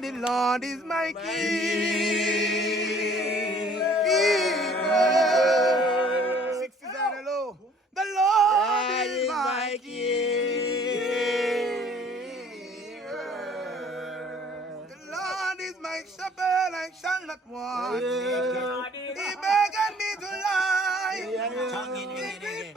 the Lord is my king. 60s and hello. The Lord is my king. The Lord is my shepherd, I shall not want. He begged me to lie. He keep